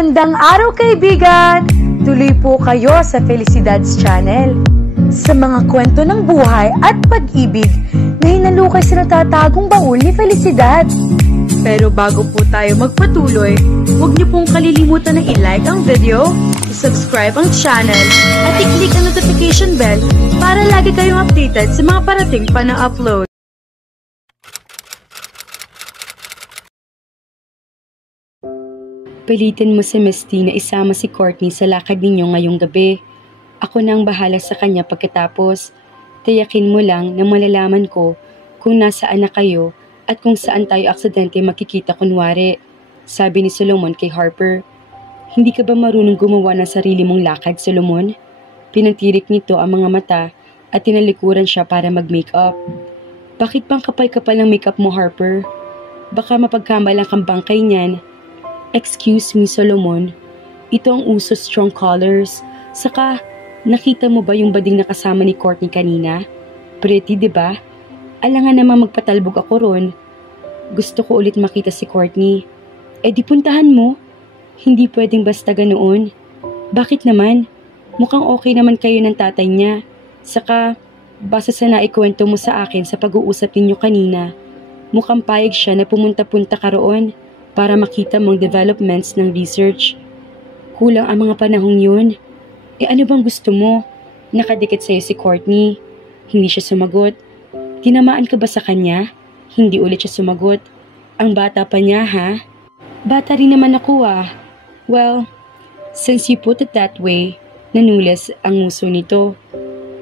Magandang araw kaibigan! Tuloy po kayo sa Felicidad's Channel. Sa mga kwento ng buhay at pag-ibig na hinalukay sa natatagong baul ni Felicidad. Pero bago po tayo magpatuloy, huwag niyo pong kalilimutan na i-like ang video, i-subscribe ang channel, at i-click ang notification bell para lagi kayong updated sa mga parating pa na upload. Pilitin mo si Misty na isama si Courtney sa lakad ninyo ngayong gabi. Ako na ang bahala sa kanya pagkatapos. Tiyakin mo lang na malalaman ko kung nasaan na kayo at kung saan tayo aksidente makikita kunwari. Sabi ni Solomon kay Harper. Hindi ka ba marunong gumawa ng sarili mong lakad, Solomon? Pinantirik nito ang mga mata at tinalikuran siya para mag-makeup. Bakit bang kapal-kapal ng makeup mo, Harper? Baka mapagkamalang kang bangkay niyan. Excuse me, Solomon. Ito ang uso strong colors. Saka, nakita mo ba yung bading na kasama ni Courtney kanina? Pretty, diba? Alangan namang magpatalbog ako ron. Gusto ko ulit makita si Courtney. Eh di puntahan mo. Hindi pwedeng basta ganoon. Bakit naman? Mukhang okay naman kayo ng tatay niya. Saka, base sa naikwento mo sa akin sa pag-uusap ninyo kanina, mukhang payag siya na pumunta-punta ka roon para makita mong developments ng research. Kulang ang mga panahong yun. Eh ano bang gusto mo? Nakadikit sa'yo si Courtney. Hindi siya sumagot. Tinamaan ka ba sa kanya? Hindi ulit siya sumagot. Ang bata pa niya, ha? Bata rin naman ako, ah. Well, since you put it that way, nanulis ang nguso nito.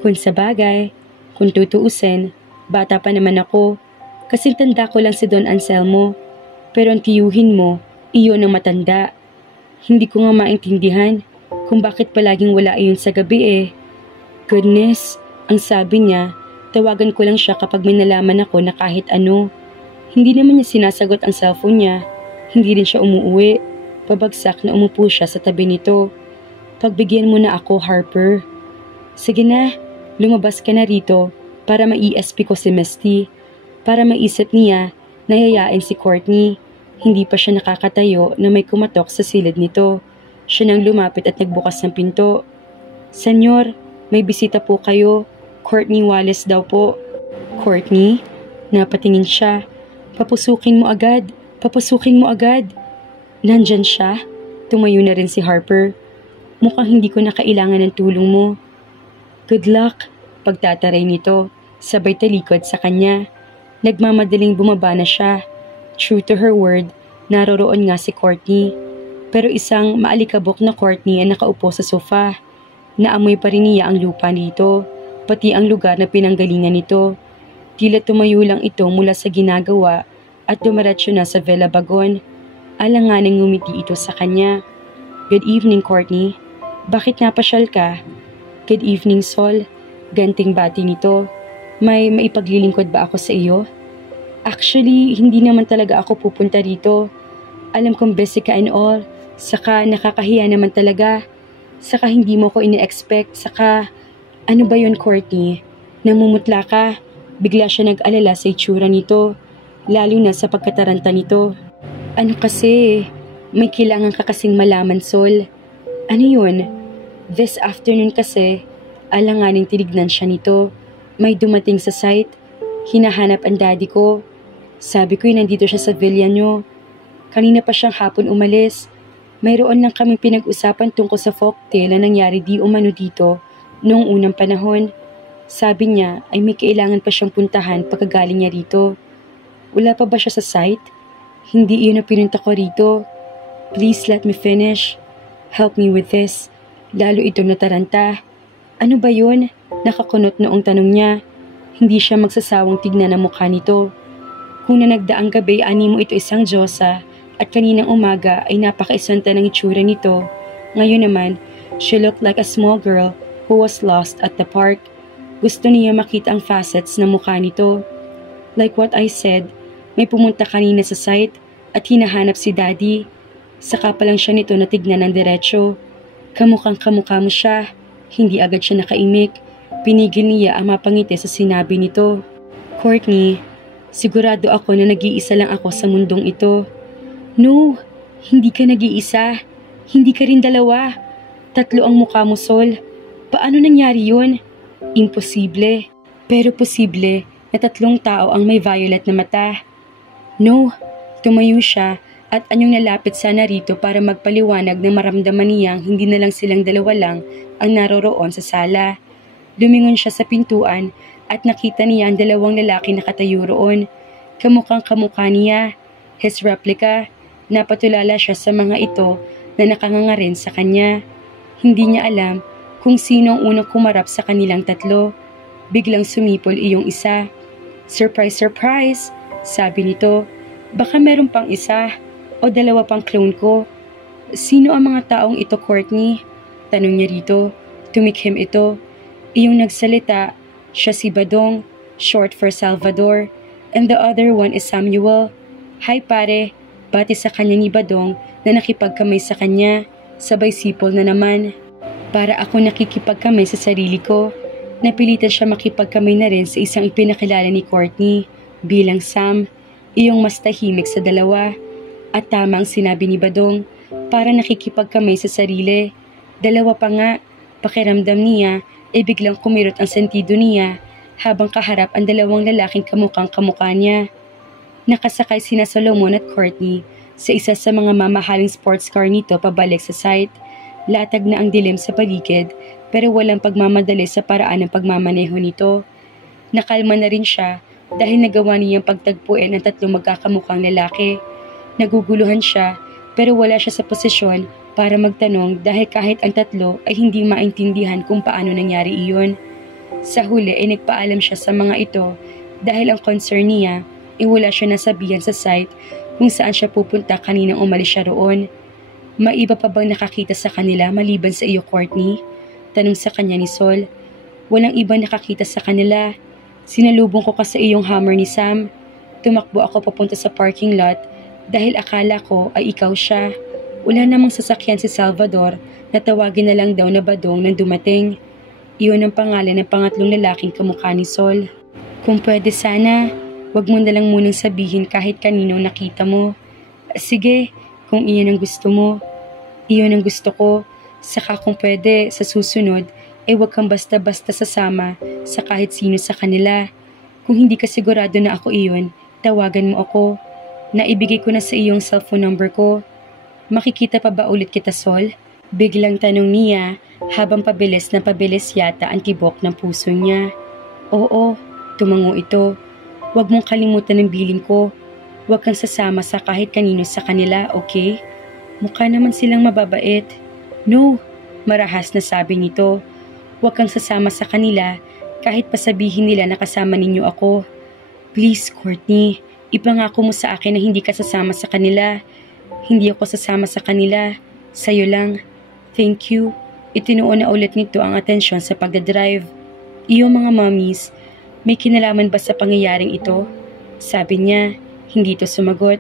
Kung sabagay, kung tutuusin, bata pa naman ako. Kasing tanda ko lang si Don Anselmo. Pero ang tiyuhin mo, iyon ang matanda. Hindi ko nga maintindihan kung bakit palaging wala iyon sa gabi eh. Goodness, ang sabi niya, tawagan ko lang siya kapag may nalaman ako na kahit ano. Hindi naman niya sinasagot ang cellphone niya. Hindi rin siya umuuwi. Pabagsak na umupo siya sa tabi nito. Pagbigyan mo na ako, Harper. Sige na, lumabas ka na rito para ma-ESP ko si Misty. Para maisip niya na yayain si Courtney. Hindi pa siya nakakatayo na may kumatok sa silid nito. Siya nang lumapit at nagbukas ng pinto. Senyor, may bisita po kayo. Courtney Wallace daw po. Courtney? Napatingin siya. Papusukin mo agad. Papasukin mo agad. Nandyan siya. Tumayo na rin si Harper. Mukhang hindi ko na kailangan ng tulong mo. Good luck. Pagtataray nito. Sabay talikod sa kanya. Nagmamadaling bumaba na siya. True to her word, naroroon nga si Courtney. Pero isang maalikabok na Courtney ang nakaupo sa sofa. Naamoy pa rin niya ang lupa nito, pati ang lugar na pinanggalingan nito. Tila tumayo lang ito mula sa ginagawa at dumiretso na sa Villa Bagon. Alanganing ngumiti ito sa kanya. Good evening, Courtney. Bakit napasyal ka? Good evening, Sol. Ganting bati nito. May maipaglilingkod ba ako sa iyo? Actually, hindi naman talaga ako pupunta rito. Alam kong busy ka and all. Saka nakakahiya naman talaga. Saka hindi mo ko ini-expect. Saka, ano ba yun, Courtney? Namumutla ka. Bigla siya nag-alala sa itsura nito. Lalo na sa pagkataranta nito. Ano kasi? May kailangan ka kasing malaman, Sol. Ano yun? This afternoon kasi, alanganing tinignan siya nito. May dumating sa site. Hinahanap ang daddy ko. Sabi ko'y nandito siya sa villa nyo. Kanina pa siyang hapon umalis. Mayroon lang kaming pinag-usapan tungkol sa folktale na nangyari di umano dito noong unang panahon. Sabi niya ay may kailangan pa siyang puntahan pagkagaling niya rito. Wala pa ba siya sa site? Hindi iyon ang pinunta ko rito. Please let me finish. Help me with this. Lalo itong nataranta. Ano ba yun? Nakakunot noong tanong niya. Hindi siya magsasawang tignan ang mukha nito. Kung na nagdaang gabi ani mo ito isang Diyosa at kaninang umaga ay napakaisanta ng itsura nito. Ngayon naman, she looked like a small girl who was lost at the park. Gusto niya makita ang facets ng mukha nito. Like what I said, may pumunta kanina sa site at hinahanap si daddy. Saka pa lang siya nito natignan ng diretsyo. Kamukhang kamukha mo siya. Hindi agad siya nakaimik. Pinigil niya ang mapangiti sa sinabi nito. Courtney, sigurado ako na nag-iisa lang ako sa mundong ito. No, hindi ka nag-iisa. Hindi ka rin dalawa. Tatlo ang mukha mo, Sol. Paano nangyari yun? Imposible. Pero posible na tatlong tao ang may violet na mata. No, tumayo siya at anyong nalapit sana rito para magpaliwanag na maramdaman niyang hindi na lang silang dalawa lang ang naroroon sa sala. Lumingon siya sa pintuan at nakita niya ang dalawang lalaki nakatayo roon. Kamukhang kamukha niya. His replica. Napatulala siya sa mga ito na nakanganga rin sa kanya. Hindi niya alam kung sino ang unang kumarap sa kanilang tatlo. Biglang sumipol iyong isa. Surprise, surprise, sabi nito. Baka meron pang isa o dalawa pang clone ko. Sino ang mga taong ito, Courtney? Tanong niya rito. Tumikhim ito. Iyong nagsalita, siya si Badong, short for Salvador, and the other one is Samuel. Hi pare, bati sa kanya ni Badong na nakipagkamay sa kanya. Sabay sipol na naman. Para ako nakikipagkamay sa sarili ko. Napilitan siya makipagkamay na rin sa isang ipinakilala ni Courtney bilang Sam, iyong mas tahimik sa dalawa. At tama ang sinabi ni Badong, para nakikipagkamay sa sarili. Dalawa pa nga, pakiramdam niya ay biglang kumirot ang sentido niya habang kaharap ang dalawang lalaking kamukhang kamukha niya. Nakasakay sina Solomon at Courtney sa isa sa mga mamahaling sports car nito pabalik sa site. Latag na ang dilim sa paligid pero walang pagmamadali sa paraan ng pagmamaneho nito. Nakalma na rin siya dahil nagawa niyang pagtagpuin ang tatlong magkakamukhang lalaki. Naguguluhan siya pero wala siya sa posisyon para magtanong dahil kahit ang tatlo ay hindi maintindihan kung paano nangyari iyon. Sa huli ay nagpaalam siya sa mga ito dahil ang concern niya ay wala siya nasabihan sa site kung saan siya pupunta kaninang umalis siya roon. Maiba pa bang nakakita sa kanila maliban sa iyo, Courtney? Tanong sa kanya ni Sol. Walang iba nakakita sa kanila. Sinalubong ko kasi iyong hammer ni Sam. Tumakbo ako papunta sa parking lot dahil akala ko ay ikaw siya. Wala namang sasakyan si Salvador na tawagin na lang daw na Badong nang dumating. Iyon ang pangalan ng pangatlong lalaking kamukha ni Sol. Kung pwede sana, wag mo na lang munang sabihin kahit kanino nakita mo. Sige, kung iyon ang gusto mo. Iyon ang gusto ko. Saka kung pwede, sa susunod, ay wag kang basta-basta sasama sa kahit sino sa kanila. Kung hindi ka sigurado na ako iyon, tawagan mo ako. Naibigay ko na sa iyong cellphone number ko. Makikita pa ba ulit kita, Sol? Biglang tanong niya habang pabilis na pabilis yata ang tibok ng puso niya. Oo, tumango ito. Huwag mong kalimutan ng bilin ko. Huwag kang sasama sa kahit kanino sa kanila, okay? Mukha naman silang mababait. No, marahas na sabi nito. Huwag kang sasama sa kanila kahit pasabihin nila na kasama ninyo ako. Please, Courtney, ipangako mo sa akin na hindi ka sasama sa kanila. Hindi ako sasama sa kanila. Sa'yo lang. Thank you. Itinuon na ulit nito ang atensyon sa pagdadrive. Iyo mga mommies, may kinalaman ba sa pangyayaring ito? Sabi niya, hindi ito sumagot.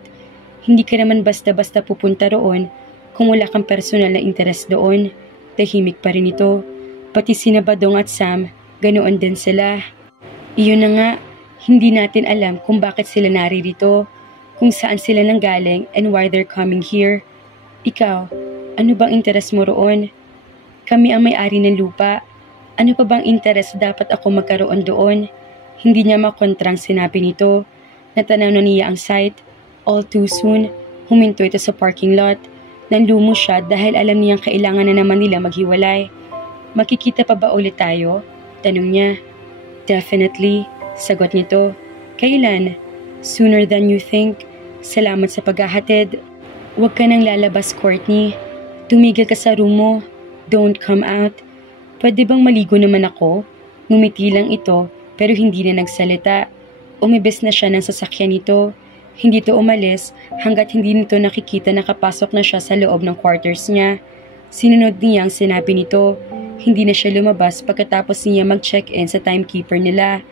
Hindi ka naman basta-basta pupunta roon kung wala kang personal na interes doon. Tahimik pa rin ito. Pati sina Badong at Sam, ganoon din sila. Iyon na nga, hindi natin alam kung bakit sila naririto, kung saan sila nanggaling and why they're coming here. Ikaw, ano bang interes mo roon? Kami ang may-ari ng lupa. Ano pa bang interes dapat ako magkaroon doon? Hindi niya makontrang sinabi nito. Natanaw na niya ang site. All too soon, huminto ito sa parking lot. Nanlumo siya dahil alam niyang kailangan na naman nila maghiwalay. Makikita pa ba ulit tayo? Tanong niya. Definitely, sagot nito. Kailan? Sooner than you think. Salamat sa paghahatid. Huwag ka nang lalabas, Courtney. Tumigil ka sa room mo. Don't come out. Pwede bang maligo naman ako? Ngumiti lang ito pero hindi na nagsalita. Umibes na siya ng sasakyan nito. Hindi to umalis hanggat hindi nito nakikita nakapasok na siya sa loob ng quarters niya. Sinunod niya ang sinabi nito. Hindi na siya lumabas pagkatapos niya mag-check-in sa timekeeper nila.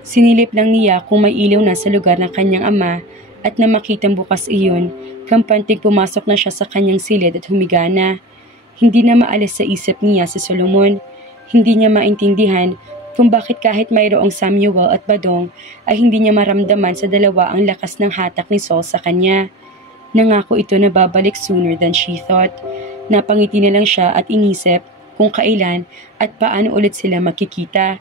Sinilip lang niya kung may ilaw na sa lugar ng kanyang ama at na makitang bukas iyon, kampantig pumasok na siya sa kanyang silid at humiga na. Hindi na maalis sa isip niya si Solomon. Hindi niya maintindihan kung bakit kahit mayroong Samuel at Badong ay hindi niya maramdaman sa dalawa ang lakas ng hatak ni Sol sa kanya. Nangako ito na babalik sooner than she thought. Napangiti na lang siya at inisip kung kailan at paano ulit sila makikita.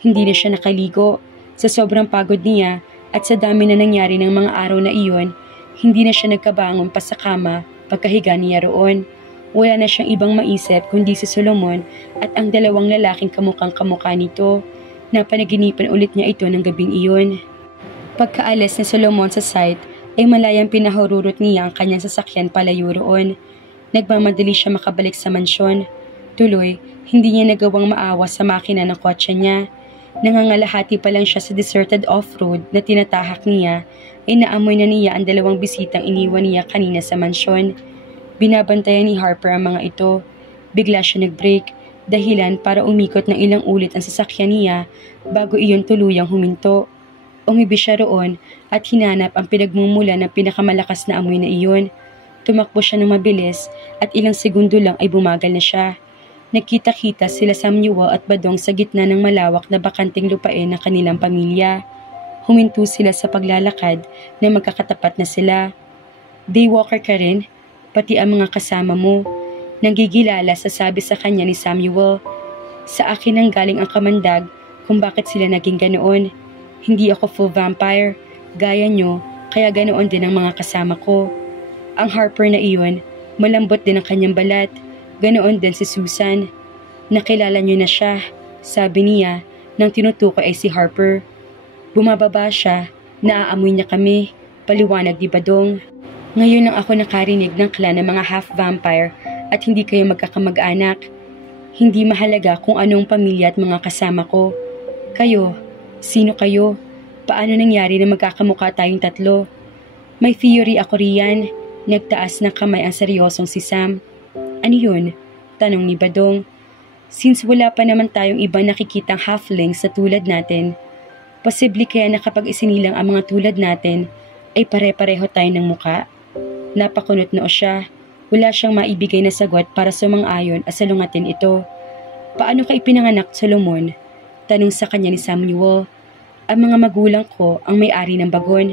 Hindi na siya nakaligo. Sa sobrang pagod niya at sa dami na nangyari ng mga araw na iyon, hindi na siya nagkabangon pa sa kama pagkahiga niya roon. Wala na siyang ibang maisip kundi si Solomon at ang dalawang lalaking kamukhang kamukha nito. Napanaginipan ulit niya ito ng gabing iyon. Pagkaalis ni Solomon sa site, ay malayang pinahururot niya ang kanyang sasakyan palayo roon. Nagmamadali siya makabalik sa mansyon. Tuloy, hindi niya nagawang maawa sa makina ng kotse niya. Nangangalahati pa lang siya sa deserted off-road na tinatahak niya, ay naamoy na niya ang dalawang bisitang iniwan niya kanina sa mansyon. Binabantayan ni Harper ang mga ito. Bigla siya nag-brake, dahilan para umikot ng ilang ulit ang sasakyan niya bago iyon tuluyang huminto. Umibi siya roon at hinanap ang pinagmumula ng pinakamalakas na amoy na iyon. Tumakbo siya ng mabilis at ilang segundo lang ay bumagal na siya. Nagkita-kita sila Samuel at Badong sa gitna ng malawak na bakanting lupain ng kanilang pamilya. Huminto sila sa paglalakad na magkakatapat na sila. "Daywalker ka rin? Pati ang mga kasama mo." Nanggigilala sasabi sa kanya ni Samuel. "Sa akin ang galing ang kamandag kung bakit sila naging ganoon. Hindi ako full vampire, gaya nyo, kaya ganoon din ang mga kasama ko." Ang Harper na iyon, malambot din ang kanyang balat. Ganoon din si Susan. "Nakilala niyo na siya," sabi niya nang tinutukoy ay si Harper. Bumababa siya, naaamoy niya kami, paliwanag ni Badong. "Ngayon lang ako nakarinig ng clan ng mga half-vampire at hindi kayo magkakamag-anak. Hindi mahalaga kung anong pamilya at mga kasama ko. Kayo, sino kayo? Paano nangyari na magkakamukha tayong tatlo?" "May theory ako riyan," nagtaas ng kamay ang seryosong si Sam. "Ano yun?" tanong ni Badong. "Since wala pa naman tayong ibang nakikitang halflings sa tulad natin, posible kaya na kapag isinilang ang mga tulad natin, ay pare-pareho tayo ng muka?" Napakunot noo siya. Wala siyang maibigay na sagot para sumang-ayon at salungatin ito. "Paano ka ipinanganak, Solomon?" tanong sa kanya ni Samuel. "Ang mga magulang ko ang may-ari ng bagon.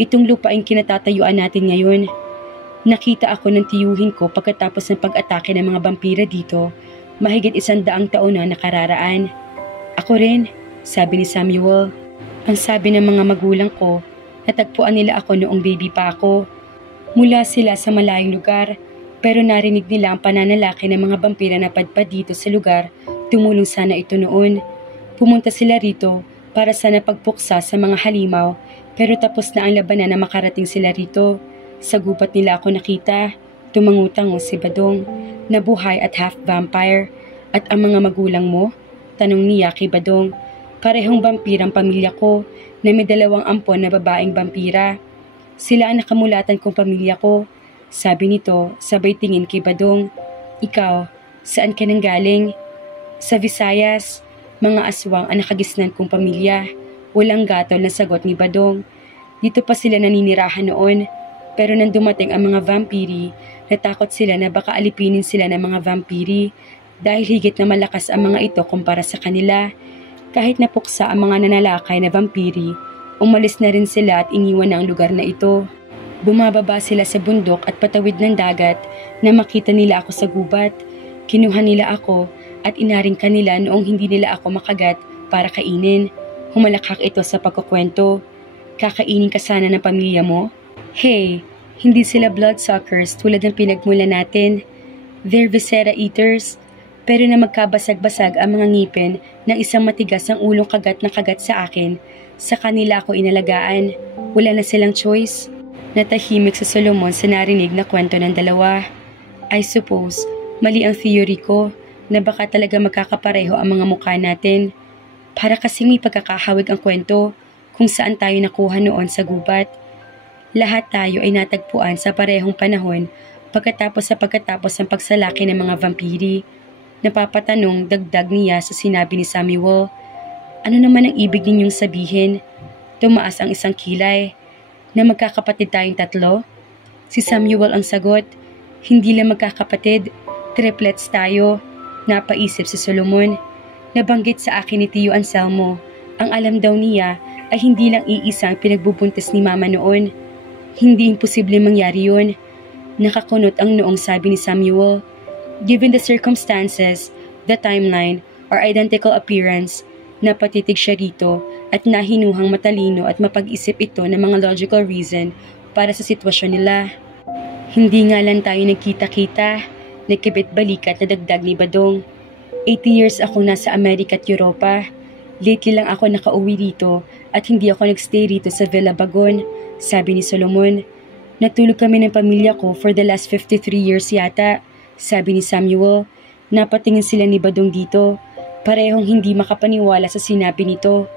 Itong lupaing kinatatayuan natin ngayon. Nakita ako ng tiyuhin ko pagkatapos ng pag-atake ng mga vampira dito, mahigit 100 taon na nakararaan." "Ako rin," sabi ni Samuel. "Ang sabi ng mga magulang ko, natagpuan nila ako noong baby pa ako. Mula sila sa malayong lugar, pero narinig nila ang pananalaki ng mga vampira na padpad dito sa lugar. Tumulong sana ito noon. Pumunta sila rito para sana pagpuksa sa mga halimaw, pero tapos na ang labanan na makarating sila rito. Sa gubat nila ako nakita." Tumangutango si Badong. "Nabuhay at half-vampire. At ang mga magulang mo?" tanong niya kay Badong. "Parehong vampirang pamilya ko na may 2 ampon na babaeng vampira. Sila ang nakamulatan kong pamilya ko," sabi nito sabay tingin kay Badong. "Ikaw, saan ka nang galing?" "Sa Visayas. Mga aswang ang nakagisnan kong pamilya." Walang gatol na sagot ni Badong. "Dito pa sila naninirahan noon. Pero nang dumating ang mga vampiri, natakot sila na baka alipinin sila ng mga vampiri dahil higit na malakas ang mga ito kumpara sa kanila. Kahit napuksa ang mga nanalakay na vampiri, umalis na rin sila at iniwan na ang lugar na ito. Bumababa sila sa bundok at patawid ng dagat na makita nila ako sa gubat. Kinuha nila ako at inaring kanila noong hindi nila ako makagat para kainin." Humalakhak ito sa pagkukwento. "Kakainin ka sana ng pamilya mo?" "Hey, hindi sila bloodsuckers tulad ng pinagmula natin. They're viscera eaters." Pero na magkabasag-basag ang mga ngipin ng isang matigas ang ulong kagat na kagat sa akin, sa kanila ako inalagaan. Wala na silang choice. Natahimik sa Solomon sa narinig na kwento ng dalawa. "I suppose, mali ang theory ko na baka talaga magkakapareho ang mga mukha natin. Para kasing may pagkakahawig ang kwento kung saan tayo nakuha noon sa gubat. Lahat tayo ay natagpuan sa parehong panahon pagkatapos ng pagsalaki ng mga vampiri." Napapatanong dagdag niya sa sinabi ni Samuel. "Ano naman ang ibig ninyong sabihin?" Tumaas ang isang kilay. "Na magkakapatid tayong tatlo?" Si Samuel ang sagot. "Hindi lang magkakapatid, triplets tayo." Napaisip si Solomon. Nabanggit sa akin ni Tio Anselmo. Ang alam daw niya ay hindi lang iisang pinagbubuntis ni Mama noon. Hindi imposible mangyari yun. Nakakunot ang noong sabi ni Samuel. Given the circumstances, the timeline, or identical appearance, napatitig siya rito at nahinuhang matalino at mapag-isip ito ng mga logical reason para sa sitwasyon nila. Hindi nga lang tayo nagkita-kita, nagkibit-balikat na dagdag ni Badong. 80 years ako nasa Amerika at Europa. Lately lang ako nakauwi dito at hindi ako nagstay rito sa Villa Bagon, sabi ni Solomon. Natulog kami ng pamilya ko for the last 53 years yata, sabi ni Samuel. Napatingin sila ni Badong dito. Parehong hindi makapaniwala sa sinabi nito.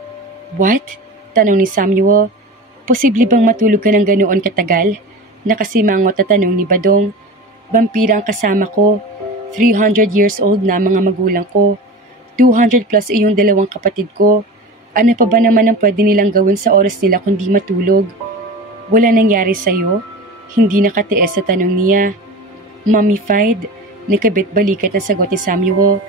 What? Tanong ni Samuel. Posible bang matulog ka ng ganoon katagal? Nakasimangot na tanong ni Badong. Vampira ang kasama ko. 300 years old na mga magulang ko. 200 plus iyong dalawang kapatid ko. Ano pa ba naman ang pwede nilang gawin sa oras nila kundi matulog? Wala nangyari sa'yo? Hindi nakatiis sa tanong niya. Mummified? Nakabit-balikat na sagot ni Samuel.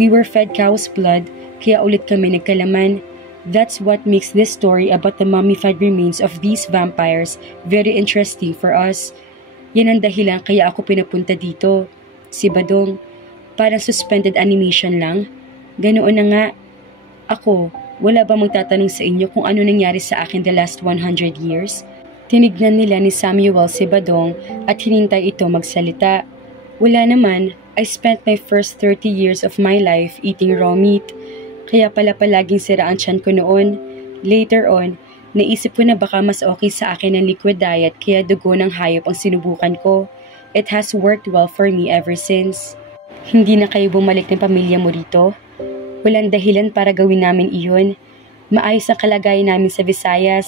We were fed cow's blood, kaya ulit kami nagkalaman. That's what makes this story about the mummified remains of these vampires very interesting for us. Yan ang dahilan kaya ako pinapunta dito. Si Badong, parang suspended animation lang. Ganoon na nga. Ako, wala ba magtatanong sa inyo kung ano nangyari sa akin the last 100 years? Tinignan nila ni Samuel si Badong at hinintay ito magsalita. Wala naman, I spent my first 30 years of my life eating raw meat. Kaya pala palaging sira ang tiyan ko noon. Later on, naisip ko na baka mas okay sa akin ang liquid diet kaya dugo ng hayop ang sinubukan ko. It has worked well for me ever since. Hindi na kayo bumalik ng pamilya mo rito? Walang dahilan para gawin namin iyon. Maayos ang kalagayan namin sa Visayas.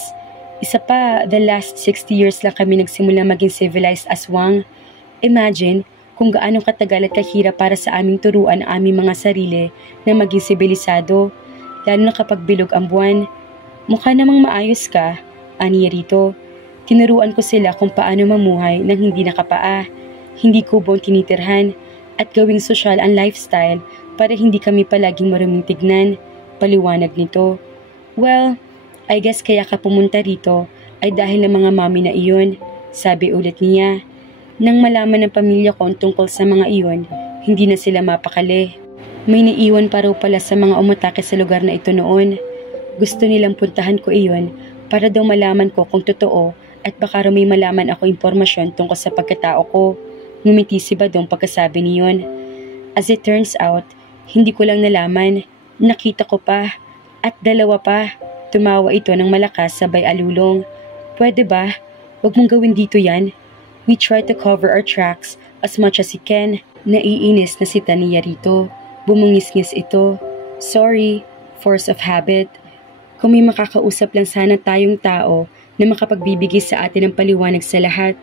Isa pa, the last 60 years lang kami nagsimula maging civilized aswang. Imagine kung gaano katagal at kahirap para sa aming turuan ang aming mga sarili na maging sibilisado, lalo na kapag bilog ang buwan. Mukha namang maayos ka, aniya rito. Tinuruan ko sila kung paano mamuhay nang hindi nakapaa, hindi kubong tinitirhan, at gawing sosyal ang lifestyle para hindi kami palaging maruming tignan, paliwanag nito. Well, I guess kaya ka pumunta rito ay dahil ng mga mami na iyon, sabi ulit niya. Nang malaman ng pamilya ko tungkol sa mga iyon, hindi na sila mapakali. May naiwan pa raw pala sa mga umatake sa lugar na ito noon. Gusto nilang puntahan ko iyon para daw malaman ko kung totoo at baka raw may malaman ako impormasyon tungkol sa pagkatao ko. Ngumiti si Badong pagkasabi niyon. As it turns out, hindi ko lang nalaman. Nakita ko pa. At dalawa pa. Tumawa ito ng malakas sabay alulong. Pwede ba? Huwag mong gawin dito yan. We try to cover our tracks as much as we can. Naiinis na si Tania rito. Bumungis-ngis ito. Sorry, force of habit. Kung may makakausap lang sana tayong tao na makapagbibigay sa atin ng paliwanag sa lahat.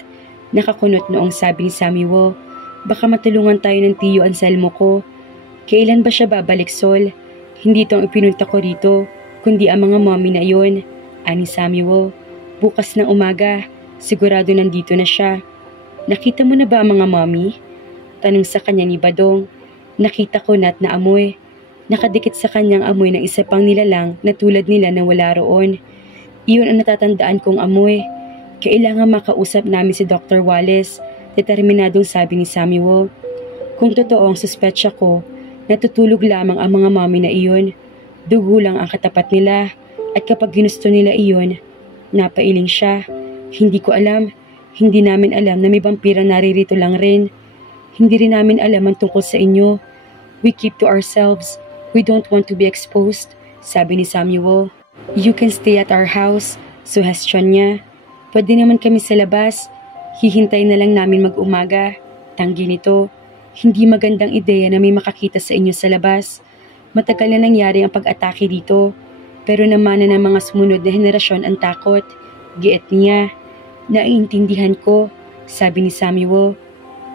Nakakunot noong sabi ni Samuel. Baka matulungan tayo ng tiyo Anselmo ko. Kailan ba siya babalik, Sol? Hindi ito ang ipinunta ko rito, kundi ang mga mommy na iyon. Ani Samuel. Bukas ng umaga, sigurado nandito na siya. Nakita mo na ba ang mga mommy? Tanong sa kanya ni Badong. Nakita ko na't naamoy. Nakadikit sa kanyang amoy ng isa pang nilalang na tulad nila na wala roon. Iyon ang natatandaan kong amoy. Kailangan makausap namin si Dr. Wallace, determinadong sabi ni Samuel. Kung totoo ang suspetsya ko, natutulog lamang ang mga mommy na iyon. Dugo lang ang katapat nila at kapag ginusto nila iyon, napailing siya. Hindi ko alam. Hindi namin alam na may vampira naririto lang rin. Hindi rin namin alam ang tungkol sa inyo. We keep to ourselves. We don't want to be exposed, sabi ni Samuel. You can stay at our house, suhestyon niya. Pwede naman kami sa labas. Hihintay na lang namin mag-umaga. Tanggi nito. Hindi magandang ideya na may makakita sa inyo sa labas. Matagal na nangyari ang pag-atake dito. Pero namana ng mga sumunod na henerasyon ang takot. Giit niya. Naiintindihan ko, sabi ni Samuel.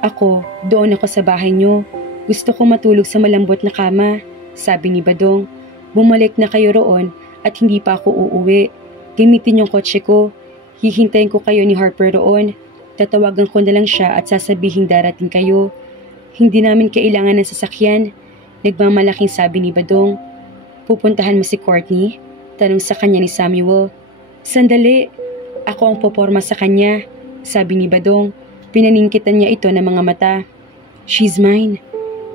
Ako, doon ako sa bahay niyo. Gusto kong matulog sa malambot na kama, sabi ni Badong. Bumalik na kayo roon at hindi pa ako uuwi. Gamitin yung kotse ko. Hihintayin ko kayo ni Harper roon. Tatawagan ko na lang siya at sasabihin darating kayo. Hindi namin kailangan ng sasakyan. Nagmamalaking sabi ni Badong. Pupuntahan mo si Courtney? Tanong sa kanya ni Samuel. Sandali. Ako ang poporma sa kanya, sabi ni Badong. Pinaningkitan niya ito ng mga mata. She's mine.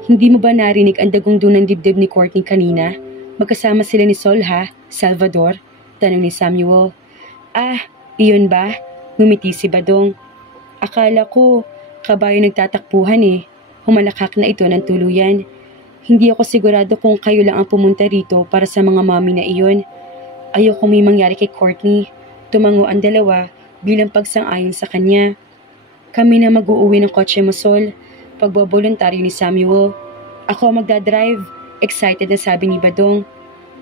Hindi mo ba narinig ang dagong-dung ng dibdib ni Courtney kanina? Magkasama sila ni Sol ha, Salvador? Tanong ni Samuel. Ah, iyon ba? Ngumiti si Badong. Akala ko, kabayo nagtatakbuhan eh. Humalakak na ito ng tuluyan. Hindi ako sigurado kung kayo lang ang pumunta rito para sa mga mami na iyon. Ayoko may mangyari kay Courtney. Tumango ang dalawa bilang pagsang-ayon sa kanya. Kami na mag-uuwi ng kotse mo, Sol. Pagboboluntaryo ni Samuel. Ako magdadrive. Excited na sabi ni Badong.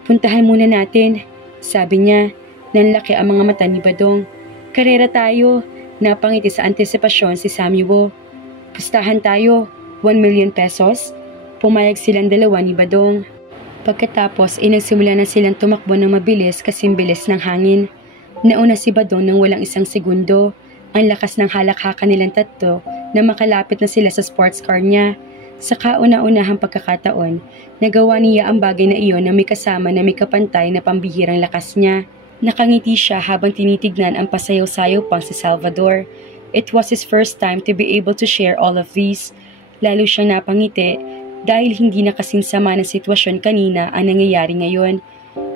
Puntahan muna natin. Sabi niya. Nanlaki ang mga mata ni Badong. Karera tayo. Napangiti sa antisipasyon si Samuel. Pustahan tayo. 1 million pesos. Pumayag silang dalawa ni Badong. Pagkatapos ay nagsimula na silang tumakbo ng mabilis kasing bilis ng hangin. Nauna si Badong nang walang isang segundo. Ang lakas ng halakhakan nilang tatlo na makalapit na sila sa sports car niya. Sa kauna-unahang pagkakataon, nagawa niya ang bagay na iyon na may kasama na may kapantay na pambihirang lakas niya. Nakangiti siya habang tinitignan ang pasayaw-sayaw pang si Salvador. It was his first time to be able to share all of these. Lalo siyang napangiti dahil hindi na kasing sama ng sitwasyon kanina ang nangyayari ngayon.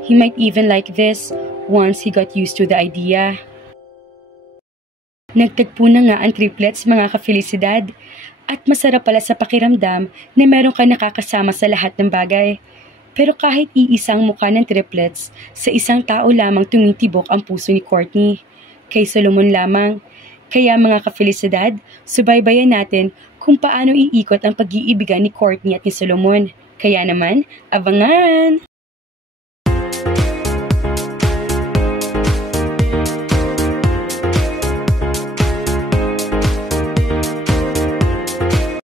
He might even like this once he got used to the idea. Nagtagpo na nga ang triplets mga ka-felicidad at masarap pala sa pakiramdam na meron ka nakakasama sa lahat ng bagay. Pero kahit iisang mukha ng triplets, sa isang tao lamang tumitibok ang puso ni Courtney. Kay Solomon lamang. Kaya mga ka-felicidad, subaybayan natin kung paano iikot ang pag-iibigan ni Courtney at ni Solomon. Kaya naman, abangan!